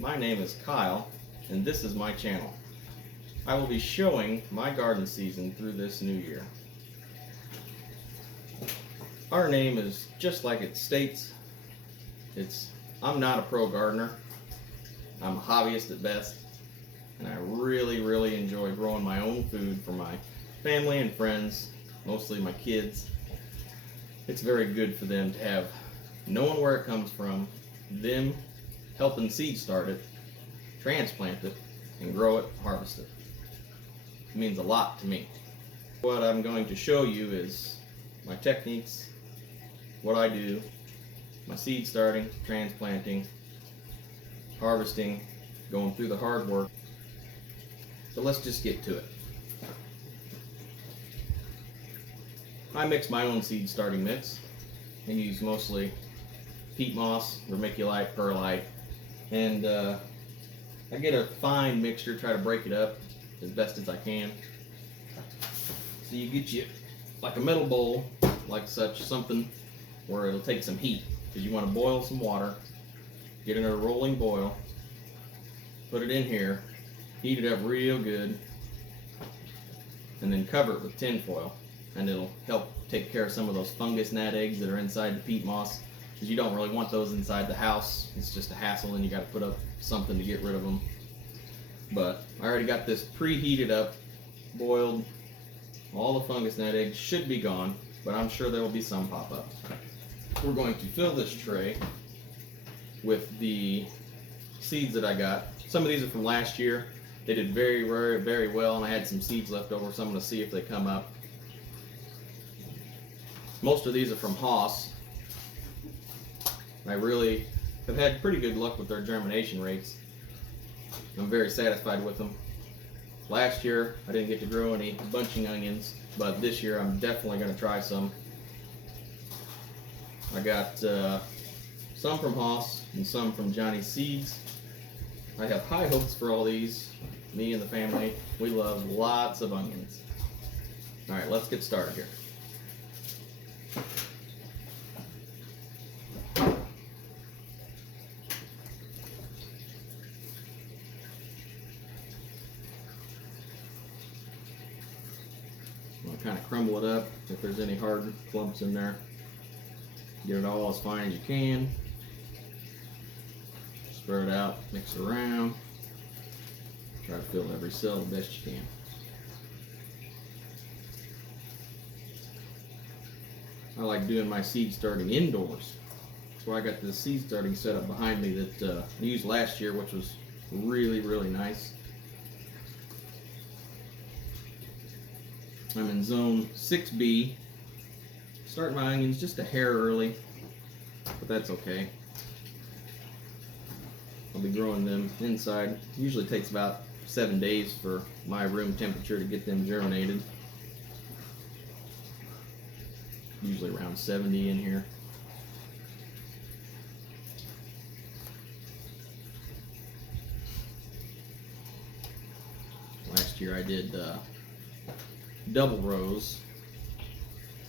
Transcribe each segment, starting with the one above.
My name is Kyle, and this is my channel. I will be showing my garden season through this new year. Our name is just like it states. I'm not a pro gardener. I'm a hobbyist at best, and I really enjoy growing my own food for my family and friends, mostly my kids. It's very good for them to have knowing where it comes from, them helping seed start it, transplant it, and grow it, harvest it. It means a lot to me. What I'm going to show you is my techniques, what I do, my seed starting, transplanting, harvesting, going through the hard work. So let's just get to it. I mix my own seed starting mix. I use mostly peat moss, vermiculite, perlite, and I get a fine mixture, try to break it up as best as I can. So you get you like a metal bowl, like such, something where it'll take some heat, because you want to boil some water, get it in a rolling boil, put it in here, heat it up real good, and then cover it with tin foil, and it'll help take care of some of those fungus gnat eggs that are inside the peat moss, because you don't really want those inside the house. It's just a hassle, and you got to put up something to get rid of them. But I already got this preheated up, boiled. All the fungus gnat eggs should be gone, but I'm sure there will be some pop up. We're going to fill this tray with the seeds that I got. Some of these are from last year. They did very well, and I had some seeds left over, so I'm going to see if they come up. Most of these are from Haas. I really have had pretty good luck with their germination rates. I'm very satisfied with them. Last year I didn't get to grow any bunching onions, but this year I'm definitely going to try some. I got some from Haas and some from Johnny Seeds. I have high hopes for all these. Me and the family, we love lots of onions. Alright, let's get started here. Kind of crumble it up if there's any hard clumps in there. Get it all as fine as you can. Spread it out, mix it around. Try to fill every cell the best you can. I like doing my seed starting indoors. So I got this seed starting setup behind me that I used last year, which was really nice. I'm in zone 6B. Starting my onions just a hair early, but that's okay. I'll be growing them inside. Usually takes about 7 days for my room temperature to get them germinated. Usually around 70 in here. Last year I did double rows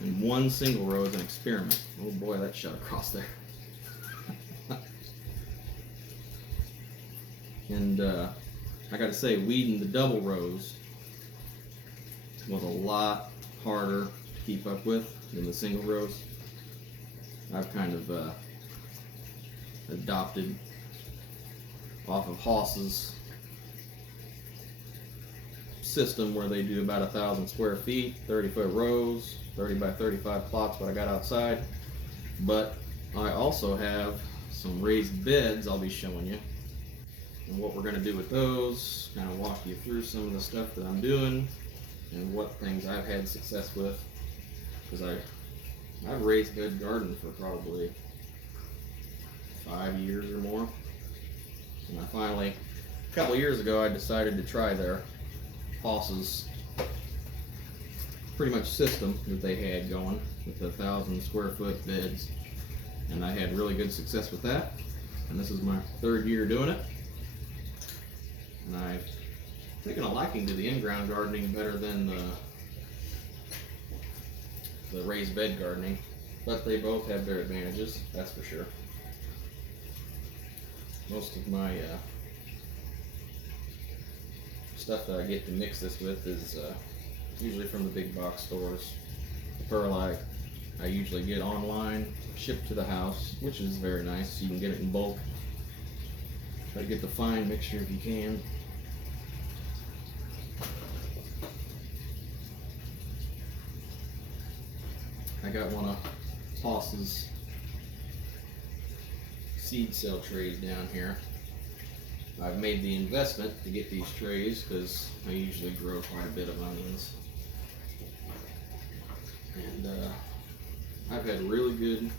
and one single row as an experiment. Oh boy, that shot across there. And I gotta say, weeding the double rows was a lot harder to keep up with than the single rows. I've kind of adopted off of Haas's system where they do about 1,000 square feet, 30-foot rows, 30 by 35 plots, what I got outside. But I also have some raised beds I'll be showing you, and what we're going to do with those, kind of walk you through some of the stuff that I'm doing and what things I've had success with, because I've raised bed garden for probably 5 years or more. And I finally, a couple years ago, I decided to try their Haas's pretty much system that they had going with the 1,000 square foot beds, and I had really good success with that. And this is my 3rd year doing it, and I've taken a liking to the in-ground gardening better than the raised bed gardening, but they both have their advantages, that's for sure. Most of my stuff that I get to mix this with is usually from the big box stores. The perlite I usually get online, shipped to the house, which is very nice. You can get it in bulk. Try to get the fine mixture if you can. I got one of Haas's seed cell trays down here. I've made the investment to get these trays because I usually grow quite a bit of onions. And I've had really good,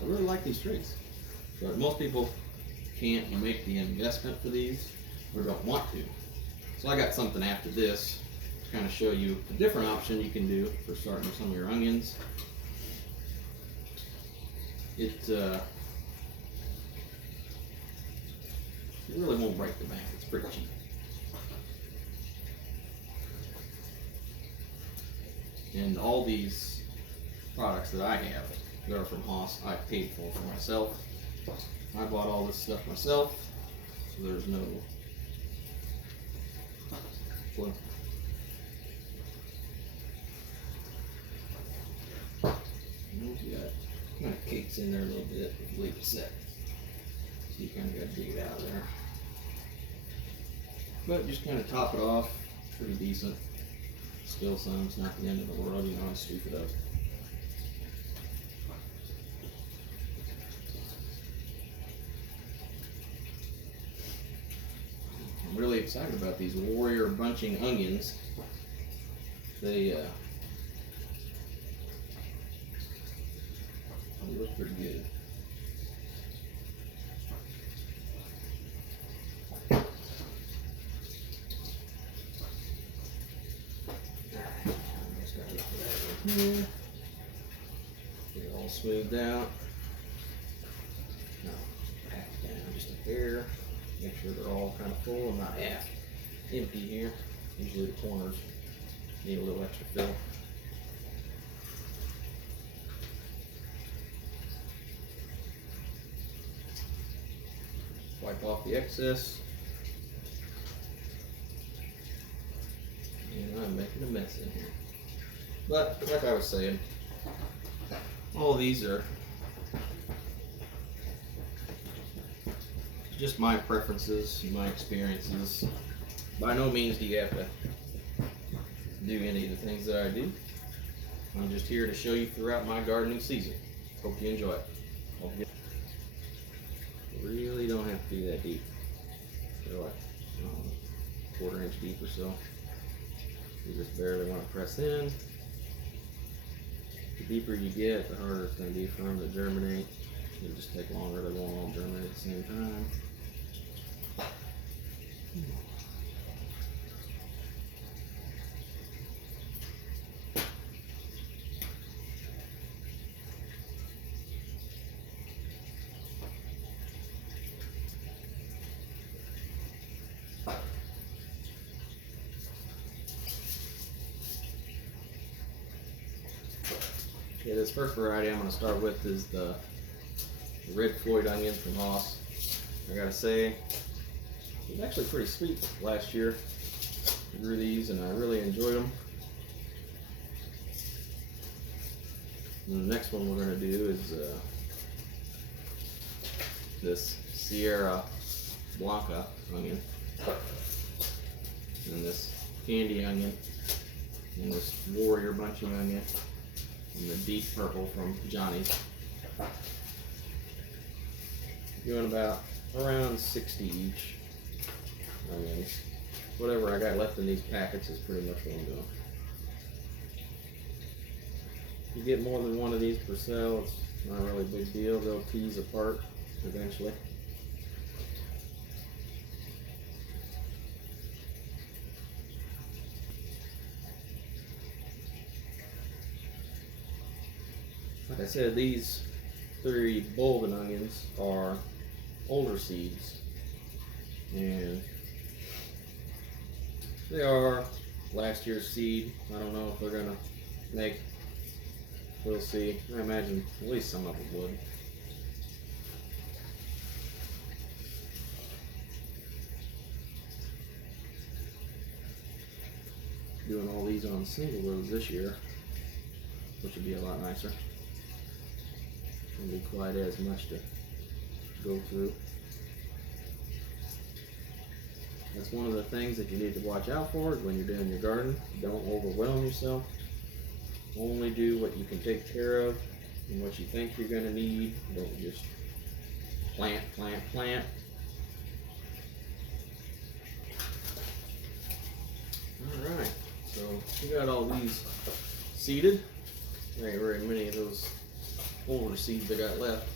I really like these trays. But most people can't make the investment for these or don't want to. So I got something after this to kind of show you a different option you can do for starting some of your onions. It really won't break the bank. It's pretty cheap. And all these products that I have that are from Haas, I paid for myself. I bought all this stuff myself, so there's no well, kind of cakes in there a little bit. Leave it set. So you kind of got to dig it out of there. But just kind of top it off. Pretty decent. Still some. It's not the end of the world. You know, I sweep it up. I'm really excited about these Warrior bunching onions. They look pretty good. Get it all smoothed out. Now, pack it down just a hair. Make sure they're all kind of full and not half empty here. Usually the corners need a little extra fill. Wipe off the excess. And I'm making a mess in here. But, like I was saying, all of these are just my preferences, my experiences. By no means do you have to do any of the things that I do. I'm just here to show you throughout my gardening season. Hope you enjoy it. Really don't have to be that deep. They're like 1/4 inch deep or so. You just barely want to press in. The deeper you get, the harder it's going to be for them to germinate. It'll just take longer. They won't all germinate at the same time. Okay, this first variety I'm going to start with is the Red Floyd onion from Haas. I gotta say, it was actually pretty sweet last year. I grew these and I really enjoyed them. And the next one we're going to do is this Sierra Blanca onion, and this candy onion, and this Warrior bunching onion, and the deep purple from Johnny's. Doing about around 60 each onions. Whatever I got left in these packets is pretty much what I'm doing. If you get more than one of these per cell, it's not really a big deal. They'll tease apart eventually. Like I said, these 3 Bolden onions are older seeds, and they are last year's seed. I don't know if they're gonna make, we'll see. I imagine at least some of them would. doing all these on single rows this year, which would be a lot nicer. Wouldn't be quite as much to go through. That's one of the things that you need to watch out for is when you're doing your garden. Don't overwhelm yourself. Only do what you can take care of and what you think you're going to need. Don't just plant, plant, plant. Alright, so we got all these seeded. There ain't very many of those older seeds I got left.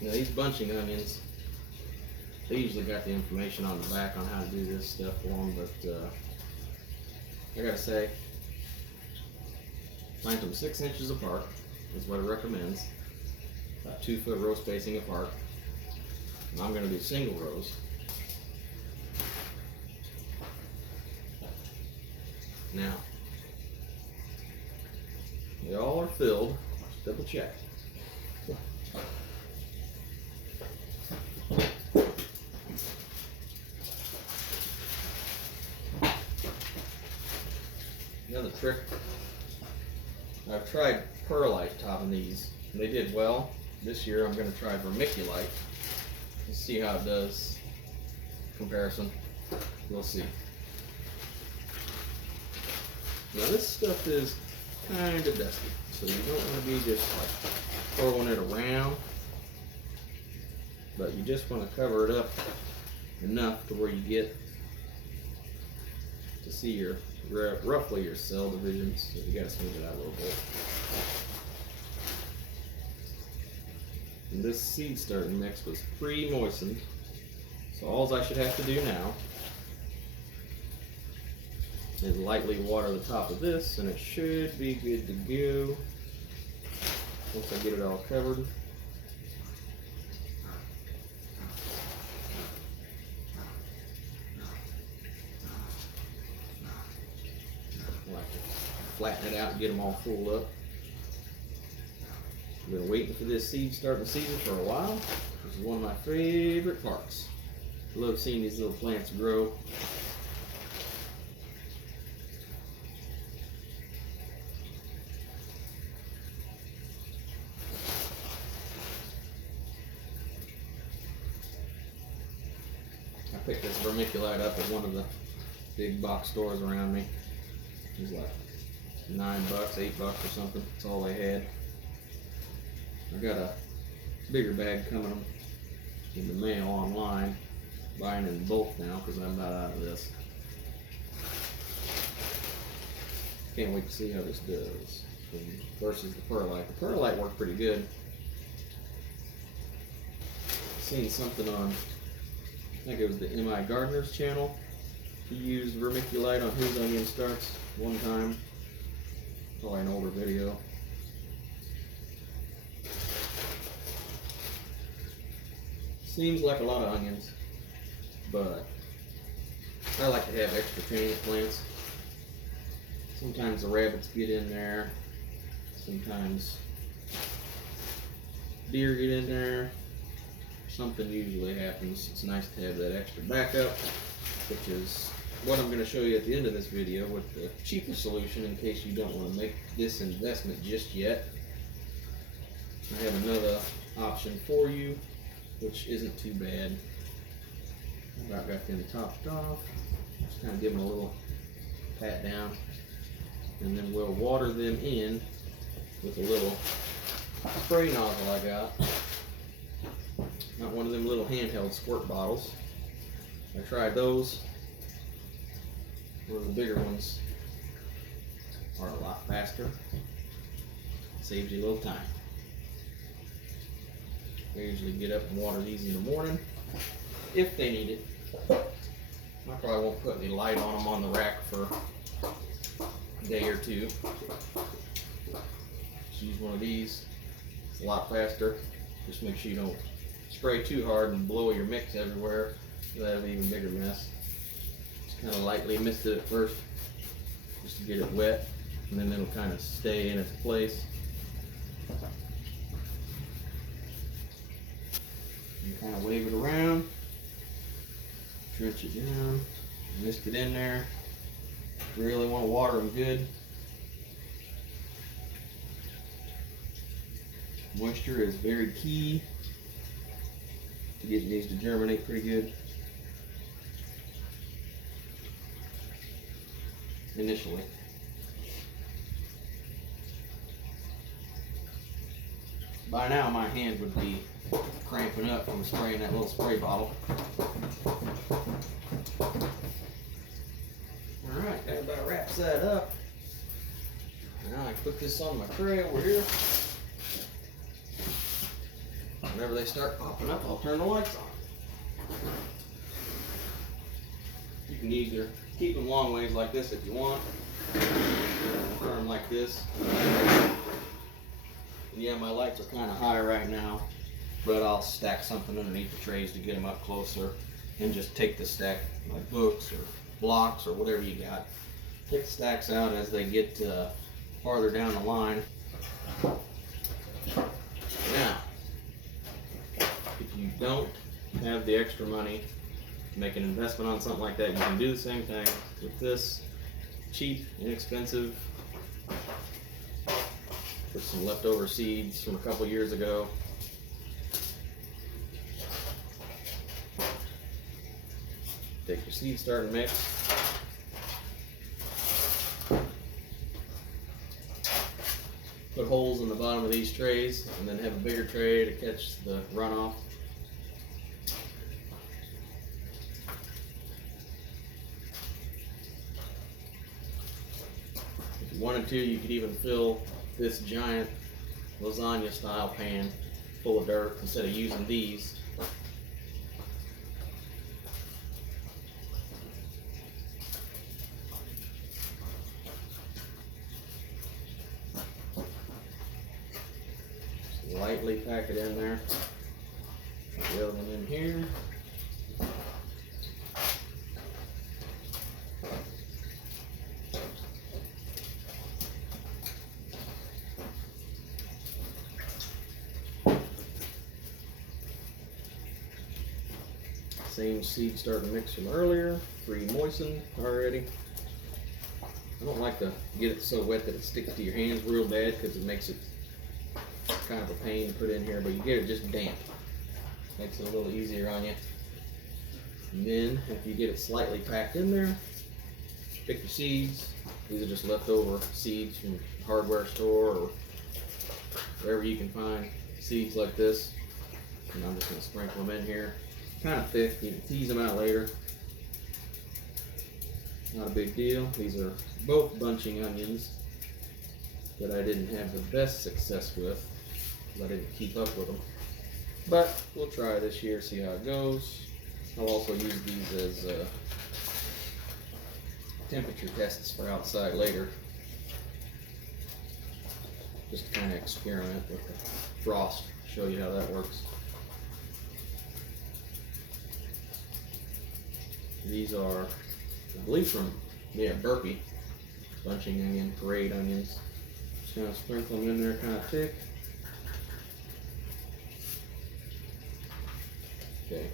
These bunching onions, they usually got the information on the back on how to do this stuff for them, but I gotta say, plant them 6 inches apart is what it recommends. About 2 foot row spacing apart. And I'm gonna do single rows. Now, they all are filled. Just double check. Another trick, I've tried perlite topping these. They did well. This year I'm going to try vermiculite and see how it does. Comparison. We'll see. Now this stuff is kind of dusty, so you don't want to be just like throwing it around, but you just want to cover it up enough to where you get to see your roughly your cell divisions. So you got to smooth it out a little bit. And this seed starting mix was pre-moistened, so all I should have to do now is lightly water the top of this, and it should be good to go once I get it all covered. I like to flatten it out and get them all full up. I've been waiting for this seed starting season for a while. This is one of my favorite parts. I love seeing these little plants grow. I picked this vermiculite up at one of the big box stores around me. It was like $9, $8 or something. That's all they had. I got a bigger bag coming in the mail online. Buying in bulk now because I'm about out of this. Can't wait to see how this does versus the perlite. The perlite worked pretty good. Seen something on, I think it was the M.I. Gardener's channel. He used vermiculite on his onion starts one time. Probably an older video. Seems like a lot of onions, but I like to have extra transplants. Sometimes the rabbits get in there. Sometimes deer get in there. Something usually happens. It's nice to have that extra backup, which is what I'm going to show you at the end of this video with the cheaper solution in case you don't want to make this investment just yet. I have another option for you, which isn't too bad. I about got them topped off. Just kind of give them a little pat down, and then we'll water them in with a little spray nozzle I got. Not one of them little handheld squirt bottles. I tried those. One of the bigger ones are a lot faster. Saves you a little time. I usually get up and water these in the morning if they need it. I probably won't put any light on them on the rack for a day or two. Just use one of these. It's a lot faster. Just make sure you don't spray too hard and blow your mix everywhere. You'll have an even bigger mess. Just kind of lightly mist it at first, just to get it wet, and then it'll kind of stay in its place. You kind of wave it around, drench it down, mist it in there, Really want to water them good. Moisture is very key to getting these to germinate pretty good initially. By now my hand would be cramping up from spraying that little spray bottle. Alright, that about wraps that up. Now I put this on my tray over here. Whenever they start popping up, I'll turn the lights on. You can either keep them long ways like this if you want, or turn them like this. And yeah, my lights are kind of high right now, but I'll stack something underneath the trays to get them up closer, and just take the stack, like books or blocks or whatever you got. Take the stacks out as they get farther down the line. Now, if you don't have the extra money to make an investment on something like that, you can do the same thing with this cheap, inexpensive, with some leftover seeds from a couple years ago. Take your seed starting mix. Put holes in the bottom of these trays, and then have a bigger tray to catch the runoff. If you wanted to, you could even fill this giant lasagna style pan full of dirt instead of using these. Just lightly pack it in there. The other one in here. Same seed starting mix from earlier, pre-moistened already. I don't like to get it so wet that it sticks to your hands real bad because it makes it kind of a pain to put in here, but you get it just damp. Makes it a little easier on you. And then after you get it slightly packed in there, pick your seeds. These are just leftover seeds from the hardware store or wherever you can find seeds like this. And I'm just going to sprinkle them in here. Kind of thick, you can tease them out later. Not a big deal. These are both bunching onions that I didn't have the best success with because I didn't keep up with them. But we'll try this year, see how it goes. I'll also use these as temperature tests for outside later. Just to kind of experiment with the frost, show you how that works. These are, I believe from, Burpee. Bunching onion, parade onions. Just kind of sprinkle them in there kind of thick. Okay.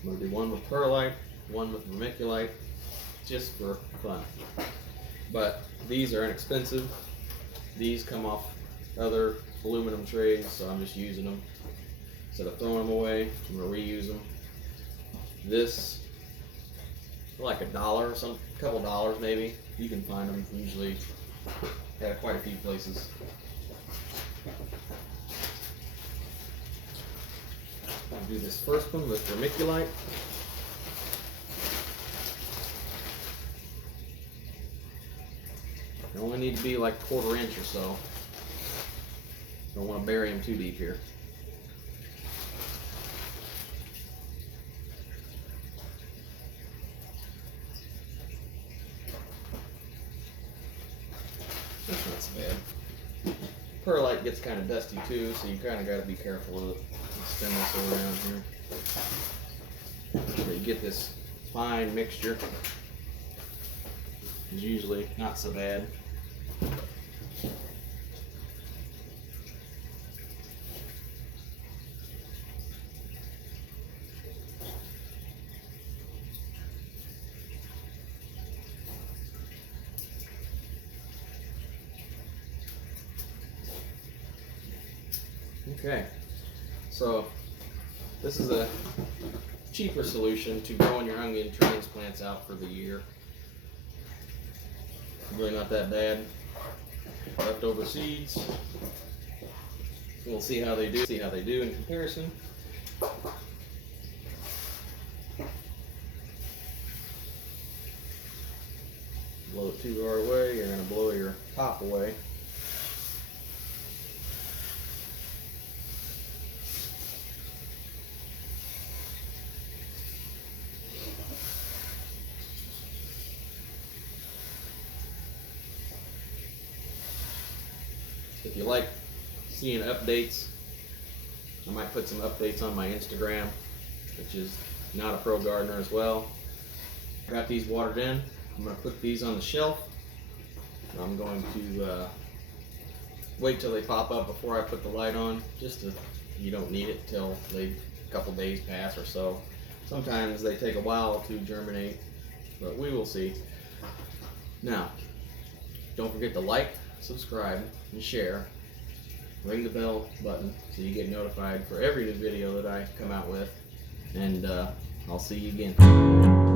I'm going to do one with perlite, one with vermiculite, just for fun. But these are inexpensive. These come off other aluminum trays, so I'm just using them. Instead of throwing them away, I'm going to reuse them. This, like $1 or some, couple dollars maybe. You can find them usually at quite a few places. I'll do this first one with vermiculite. They only need to be like 1/4 inch or so. Don't want to bury them too deep here. That's not so bad. Perlite gets kind of dusty too, so you kind of got to be careful with it. Spin this around here. So you get this fine mixture. It's usually not so bad. Okay, so this is a cheaper solution to growing your onion transplants out for the year. Really not that bad. Leftover seeds. We'll see how they do in comparison. Blow it too far away, you're going to blow your top away. If you like seeing updates, I might put some updates on my Instagram, which is Not a Pro Gardener as well. Got these watered in. I'm going to put these on the shelf. I'm going to wait till they pop up before I put the light on. You don't need it till a couple days pass or so. Sometimes they take a while to germinate, but we will see. Now, don't forget to like, subscribe, and share. Ring the bell button so you get notified for every new video that I come out with. And I'll see you again.